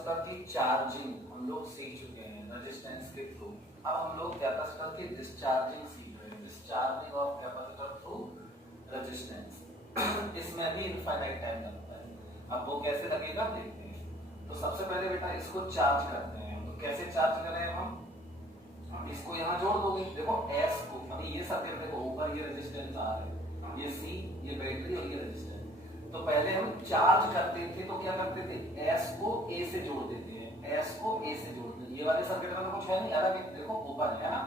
Capacitor की charging हम लोग सीख चुके हैं रेजिस्टेंस के थ्रू। अब हम लोग कैपेसिटर की डिस्चार्जिंग सीख रहे हैं, discharging of capacitor through resistance. इसमें भी इनफाइनाइट टाइम लगता है। अब वो कैसे लगेगा देखते हैं। तो सबसे पहले बेटा इसको चार्ज करते हैं। तो कैसे चार्ज करें हम इसको यहाँ जोड़ दोगे। देखो एस को अभी ये सर्किट देखो, ऊपर ये रेजिस्टेंस आ रहा है, ये सी, ये बैटरी और ये रेजिस्टेंस। तो पहले हम चार्ज करते थे तो क्या करते थे, एस को ए से जोड़ देते हैं, एस को ए से जोड़ देते हैं। ये वाले सर्किट में तो कुछ है नहीं, अलग देखो ओपन है ना,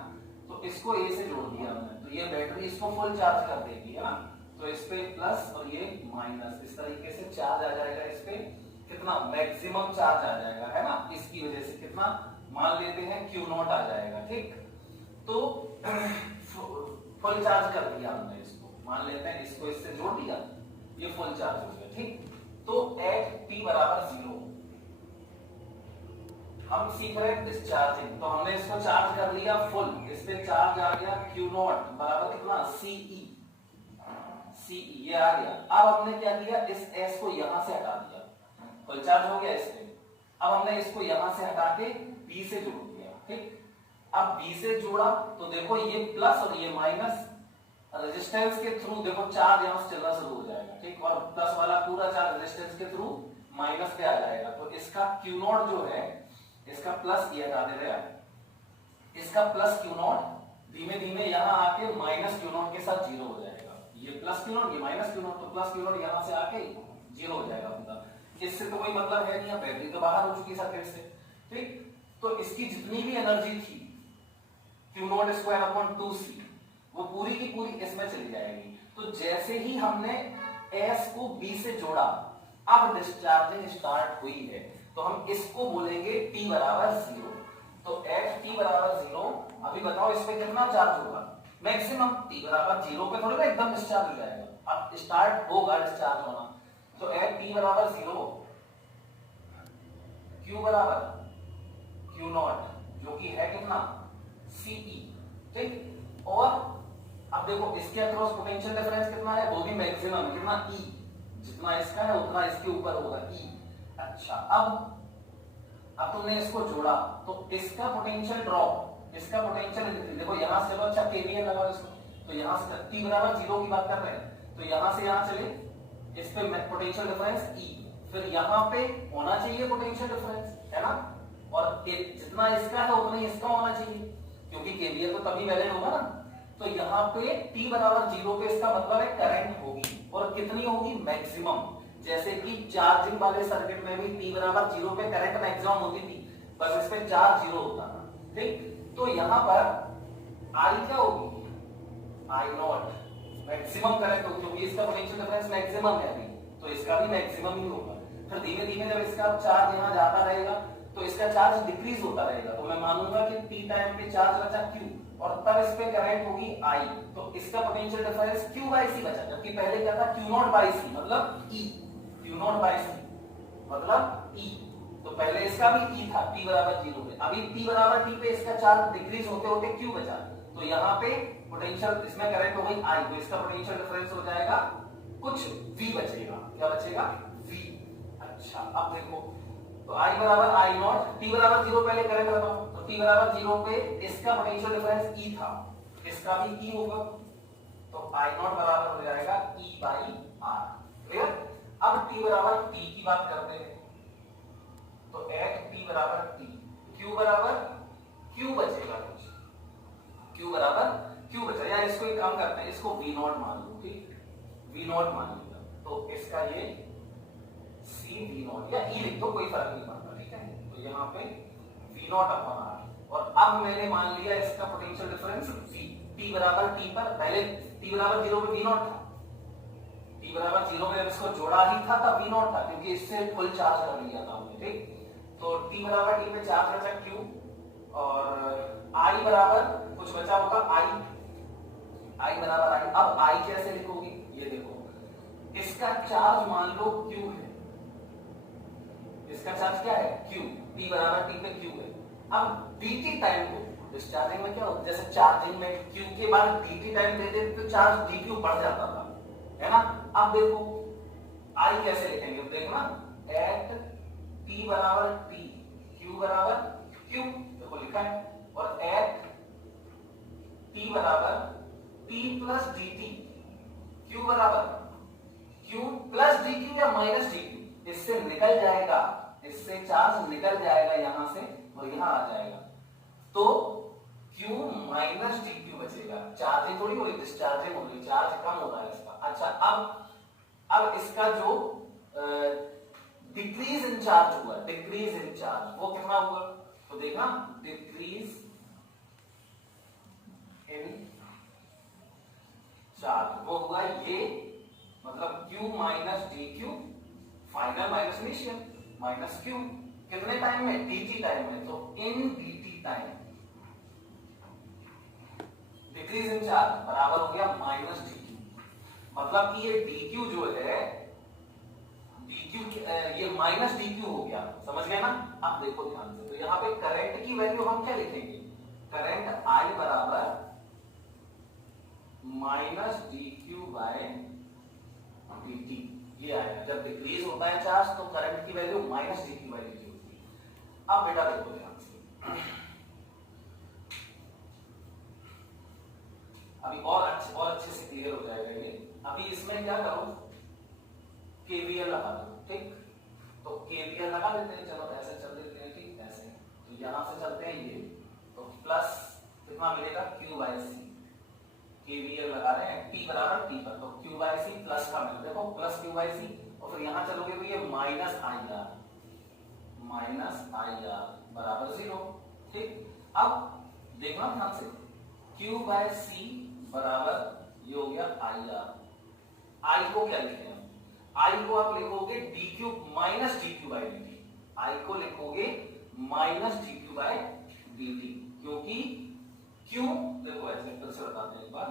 तो इसको ए से जोड़ दिया हमने, तो ये बैटरी इसको फुल चार्ज कर देगी है ना। तो इस पे प्लस और ये माइनस, इस तरीके से चार्ज आ जाएगा। इस पे कितना मैक्सिमम चार्ज आ जाएगा है ना, इसकी वजह से कितना मान लेते हैं Q0 आ जाएगा। ठीक, तो फुल चार्ज कर दिया हमने इसको, मान लेते हैं इसको इससे जोड़ दिया, ये फुल चार्ज हो गया। ठीक, तो एट t बराबर 0 हम सीख रहे हैं डिस्चार्जिंग। तो हमने इसको चार्ज कर लिया फुल, इस पे चार्ज आ गया Q0 बराबर कितना CE ये आ गया। अब हमने क्या किया, इस S को यहां से हटा दिया, फुल चार्ज हो गया इस पे। अब हमने इसको यहां से हटा के B से जोड़ दिया। ठीक, अब B से जोड़ा तो देखो ये प्लस और ये माइनस, रेजिस्टेंस के थ्रू देखो चार्ज यहां से चलना शुरू हो जाएगा। ठीक, और प्लस वाला पूरा चार्ज रेजिस्टेंस के थ्रू माइनस पे आ जाएगा। तो इसका Q0 जो है, इसका प्लस ये हटा दे रहे हैं, इसका प्लस Q0 धीमे धीमे यहां आके माइनस Q0 के साथ 0 हो जाएगा। ये प्लस Q0 ये माइनस Q0, तो प्लस Q0 यहां से आके 0 हो जाएगा पूरा। इससे तो कोई मतलब है नहीं, बैटरी तो बाहर हो चुकी सर्किट से। ठीक, तो इसकी जितनी भी एनर्जी थी Q0 स्क्वायर अपॉन 2C वो पूरी की पूरी इसमें चली जाएगी। तो जैसे ही हमने S को B से जोड़ा, अब डिस्चार्जिंग स्टार्ट हुई है, तो हम इसको बोलेंगे T बराबर 0। तो एट T बराबर 0 अभी बताओ इस पे कितना चार्ज होगा, मैक्सिमम। T बराबर 0 पे थोड़ी ना एकदम डिस्चार्ज हो जाएगा, अब स्टार्ट होगा डिस्चार्ज होना। तो एट T बराबर 0 Q बराबर Q0 जो कि है कितना CE। ठीक, और अब देखो इसके अक्रॉस पोटेंशियल डिफरेंस कितना है, वो भी मैक्सिमम कितना E, जितना इसका है उतना इसके ऊपर होगा E। अच्छा, अब तुमने इसको जोड़ा तो इसका पोटेंशियल ड्रॉप, इसका पोटेंशियल देखो यहां से चलो, अच्छा KVL लगाओ इसको। तो यहां से T बराबर 0 की बात कर रहे हैं, तो यहां से यहां चले, इस पे पोटेंशियल डिफरेंस E, फिर यहां पे होना चाहिए पोटेंशियल डिफरेंस है ना, और जितना इसका है उतना ही इसका होना चाहिए, क्योंकि KVL तो तभी वैलिड होगा ना। तो यहाँ पे T बराबर 0 पे इसका मतलब है करंट होगी, और कितनी होगी, मैक्सिमम। जैसे कि चार्जिंग वाले सर्किट में भी T बराबर 0 पे करंट मैक्सिमम होती थी, बस इस पे चार्ज 0 होता था। ठीक, तो यहाँ पर I क्या होगी, I0 मैक्सिमम करंट होगी, क्योंकि इसका पोटेंशियल डिफरेंस मैक्सिमम है अभी, तो इसका भी मैक्सिमम ही होगा। फिर धीमे धीमे जब इसका चार्ज यहाँ जाता रहेगा तो इसका चार्ज डिक्रीज होता रहेगा, तो मैं मानूंगा कि T टाइम पे चार्ज बचा Q, और तब इस पे करंट होगी I, तो इसका potential difference Q by C बचा, जबकि पहले क्या था Q0 बाई C मतलब E, Q0 बाई C मतलब E। तो पहले इसका भी E था T बराबर 0 पे, अभी T बराबर T पे इसका चार्ज डिक्रीज होते होते Q बचा, तो यहाँ पे पोटेंशियल इसमें करंट हो गई I, तो इसका पोटेंशियल डिफरेंस हो जाएगा कुछ V बचेगा, क्या बचेगा V। अच्छा, अब देखो तो I बराबर I0, T बराबर 0 पहले करंट बताओ, तो T बराबर 0 पे इसका पोटेंशियल डिफरेंस E था, इसका भी E होगा, तो I0 बराबर हो जाएगा E बाई R। क्लियर। अब T बराबर T की बात करते हैं, तो एट T बराबर T, Q बराबर Q बचेगा कुछ, Q बराबर Q बचा, या इसको एक काम करते हैं, इसको V0 मान लो। ठीक, V0 मान लिया, तो इसका ये C V0 या E लिख दो, कोई फर्क नहीं पड़ता। ठीक है, तो यहाँ पे V0 अपॉन R, और अब मैंने मान लिया इसका पोटेंशियल डिफरेंस V, T बराबर T पर, पहले T बराबर 0 पे V0 था, T बराबर 0 पे जब इसको जोड़ा ही था तब V0 था, क्योंकि इससे फुल चार्ज कर लिया था हमने। ठीक, तो T बराबर T पे चार्ज बचा Q, और I बराबर कुछ बचा होगा I बराबर I। अब I कैसे लिखोगे, ये देखो इसका चार्ज मान लो Q है, इसका चार्ज क्या है Q, T बराबर T पे Q है। अब dt टाइम को डिस्चार्जिंग में क्या होता है, जैसे चार्जिंग में Q के बाद dt टाइम दे देते तो चार्ज dq बढ़ जाता था, है ना। अब देखो I कैसे लिखेंगे, देखना एट T बराबर T plus D T, Q बराबर क्यू प्लस डी क्यू या माइनस डी क्यू, इससे निकल जाएगा, इससे चार्ज निकल जाएगा यहां से और यहां आ जाएगा, तो क्यू माइनस डी क्यू बचेगा। चार्जिंग थोड़ी हो रही, डिस्चार्जिंग हो रही, चार्ज कम हो रहा है इसका। अच्छा, अब इसका जो डिक्रीज इन चार्ज हुआ, डिक्रीज इन चार्ज वो कितना हुआ, तो देखना डिक्रीज इन चार्ज वो हुआ ये, मतलब Q minus D Q, final minus initial, minus Q कितने टाइम में, dt टाइम में, तो इन dt time decrease in charge बराबर हो गया माइनस डी क्यू। मतलब कि ये dq जो है, dq ये माइनस dq हो गया, समझ गए ना। अब देखो ध्यान से, तो यहाँ पे करंट की वैल्यू हम क्या लिखेंगे, करंट I बराबर माइनस dq बाय dt, ये आएगा। जब डिक्रीज होता है चार्ज तो करंट की value minus dq by dt होती है। अब बेटा देखो ध्यान से, अभी और अच्छे से क्लियर हो जाएगा ये। अभी इसमें क्या करो, केवीएल लगा दो, ठीक। तो केवीएल लगा देते हैं, चलो ऐसे चल देते हैं, ठीक ऐसे। तो यहां से चलते हैं ये, तो प्लस कितना मिलेगा, q बाय सी, केवीएल लगा रहे हैं t बराबर t पर, तो q बाय सी प्लस का मिल, देखो प्लस q बाय सी, और फिर यहां चलोगे तो ये माइनस आई आर बराबर 0, ठीक। अब देखना ध्यान से, q बाय सी बराबर ये हो गया आई आर। आई को क्या लिखे हम, आई को आप लिखोगे D Q minus D Q by D T, I को लिखोगे minus D Q by D T, क्योंकि क्यू देखो ऐसे फिर से बताते हैं एक बार,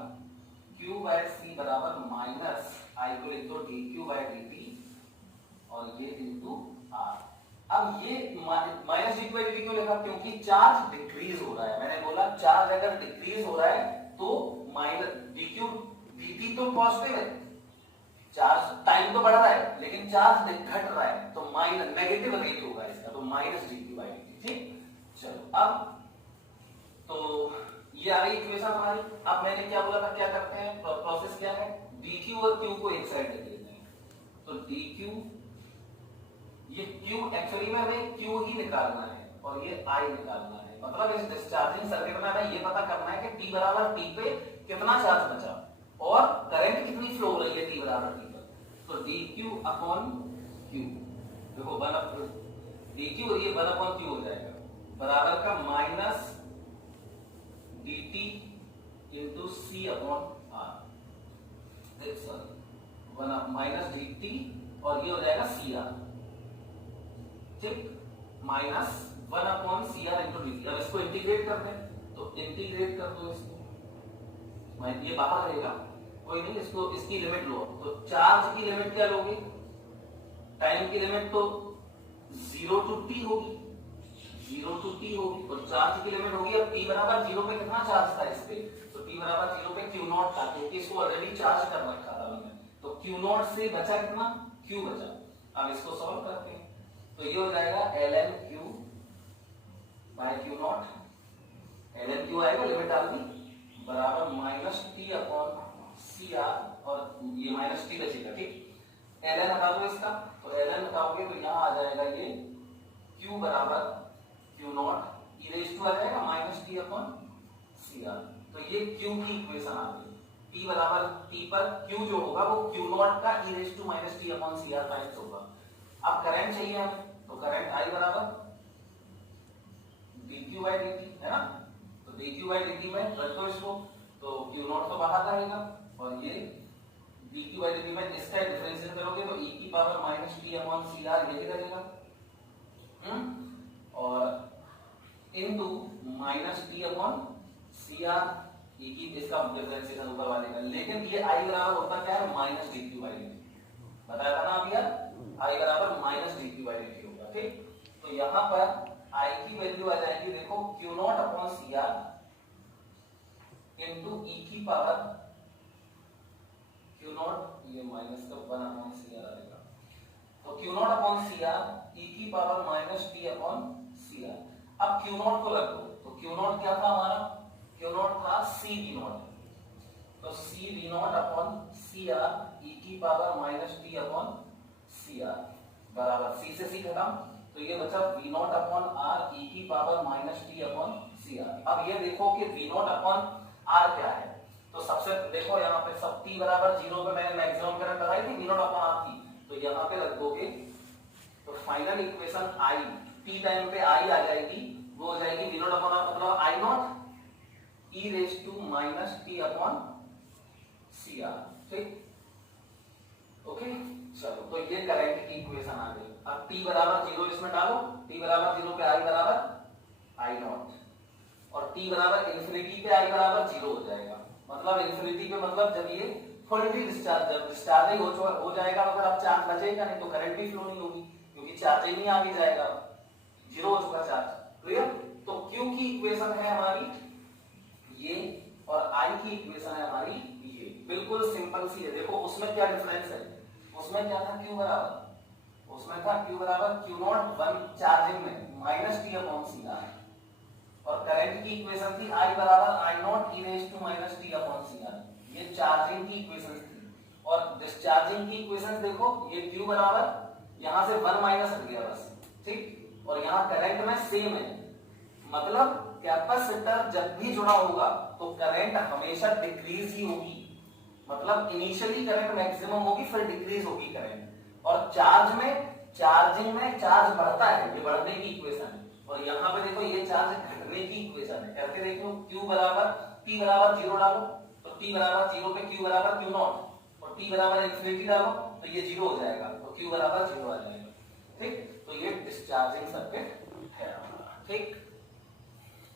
क्यू बाय सी बराबर माइनस आई को लिख दो D Q by D T और ये इंटू आर। अब ये minus D Q by D T क्यों लिखा, क्योंकि चार्ज डिक्रीज हो रहा है। मैंने बोला चार्ज अगर डिक्रीज हो रहा है तो minus D Q D T तो पॉजिटिव है, चार्ज टाइम तो बढ़ रहा है लेकिन चार्ज घट रहा है, तो माइनस नेगेटिव रेट होगा इसका, तो minus D Q by D T, ठीक। चलो अब तो ये आ गई इक्वेशन हमारी। अब मैंने क्या बोला था, क्या करते हैं, प्रोसेस क्या है, dq और q को एक साइड रख देते हैं, तो dq ये q एक्चुअली में हमें q ही निकालना है और ये i निकालना है। मतलब इस डिस्चार्जिंग सर्किट में हमें ये पता करना है कि t बराबर t पे कितना चार्ज बचा और करंट कितनी फ्लो हो रही है t बराबर t पर। तो dq अपॉन q, देखो 1 dq और ये 1 अपॉन q हो जाएगा, बराबर का minus dt into C upon R, sorry minus dt और ये हो जाएगा सी आर, ठीक, minus 1 upon C R into dt। अब इसको इंटीग्रेट करते हैं, तो इंटीग्रेट कर दो इसको, ये बाहर रहेगा कोई नहीं, इसको इसकी लिमिट लो। तो चार्ज की लिमिट क्या लोगे, टाइम की लिमिट तो 0 टू t होगी, 0 टू t होगी, और चार्ज की लिमिट होगी, अब t बराबर 0 पे कितना चार्ज था इस पे, तो t बराबर 0 पे q नॉट था, क्योंकि इसको ऑलरेडी चार्ज कर रखा था मैंने, तो q नॉट से बचा कितना, q बचा। अब इसको सॉल्व करते हैं, तो ये हो जाएगा ln q by q naught, ln q आएगा, लिमिट डाल दी, बराबर minus t upon C R, और ये माइनस t बचेगा, ठीक। ln हटा दो इसका, तो ln हटाओगे तो यहाँ आ जाएगा ये q बराबर q naught e raise to आ जाएगा minus t upon C R. तो ये q की इक्वेशन आ गई, t बराबर t पर q जो होगा वो q नॉट का e raise to minus t upon C R times होगा। अब करंट चाहिए हमें, तो करंट I बराबर dq बाय dt है ना, तो dq बाय dt में रख दो इसको, तो q नॉट तो बाहर रहेगा और ये dq बाय dt में इसका डिफरेंशिएट करोगे तो e की power minus t upon C R यही रहेगा, और into minus t upon C R, e की इसका डिफरेंशिएशन ऊपर वाले का। लेकिन ये I बराबर होता क्या है, माइनस dq बाय dt, बताया था ना अभी यार, I बराबर माइनस dq बाय dt होगा, ठीक। तो यहाँ पर I की वैल्यू आ जाएगी, देखो q naught upon C R into e की पावर q नॉट, ये माइनस का 1 अपॉन सी आर आएगा, तो q naught upon C R e की power minus t upon C R. अब q नॉट को रख दो, तो q नॉट क्या था हमारा, q नॉट था c v नॉट, तो C V naught upon C R e की power minus T upon C R बराबर सी से सी खत्म, तो ये बचा V naught upon R e की power minus T upon C R. अब ये देखो कि वी नॉट अपॉन आर क्या है, तो सबसे देखो यहाँ पे सब टी बराबर 0 पे मैंने मैक्सिमम करंट लगाई थी वी नॉट अपॉन आर की, तो यहाँ पे रख दोगे तो final equation I T time पे आई आ जाएगी, वो हो जाएगी वी नॉट अपॉन आर मतलब I naught e raise to minus T upon C R. ठीक, ओके चलो, तो ये करंट की इक्वेशन आ गई। अब t बराबर 0 इसमें डालो, t बराबर 0 पे i बराबर i नॉट और t बराबर इंफिनिटी पे i बराबर 0 हो जाएगा। मतलब इंफिनिटी पे मतलब जब ये फुल्ली डिस्चार्ज जब डिस्चार्ज हो जाएगा तो फिर अब चार्ज बचेगा नहीं, तो करंट भी फ्लो नहीं होगी क्योंकि चार्ज ही नहीं आगे जाएगा, 0 हो चुका चार्ज। क्लियर? तो q की इक्वेशन है हमारी ये और i की इक्वेशन है हमारी ये, बिल्कुल सिंपल सी है। देखो उसमें क्या डिफरेंस है, उसमें क्या था q बराबर, उसमें था q बराबर q नॉट 1 चार्जिंग में minus T upon C R, और करंट की इक्वेशन थी i बराबर i naught e raise to minus T upon C R, ये चार्जिंग की इक्वेशन थी। और डिस्चार्जिंग की इक्वेशन देखो, ये q बराबर यहां से 1 माइनस हट गया बस, ठीक, और यहां करंट में सेम है, मतलब कैपेसिटर जब भी जुड़ा होगा तो करंट हमेशा डिक्रीज ही होगी, मतलब इनिशियली करंट मैक्सिमम होगी फिर डिक्रीज होगी करंट। और चार्ज में चार्जिंग में चार्ज बढ़ता है, ये बढ़ने की इक्वेशन है, और यहाँ पे देखो ये चार्ज घटने की इक्वेशन है। करके देखो q बराबर t बराबर 0 डालो तो t बराबर 0 पे q बराबर q नॉट और t बराबर इंफिनिटी डालो तो ये 0 हो जाएगा, तो q बराबर 0 आ जाएगा। ठीक, तो ये डिस्चार्जिंग सर्किट है हमारा। ठीक।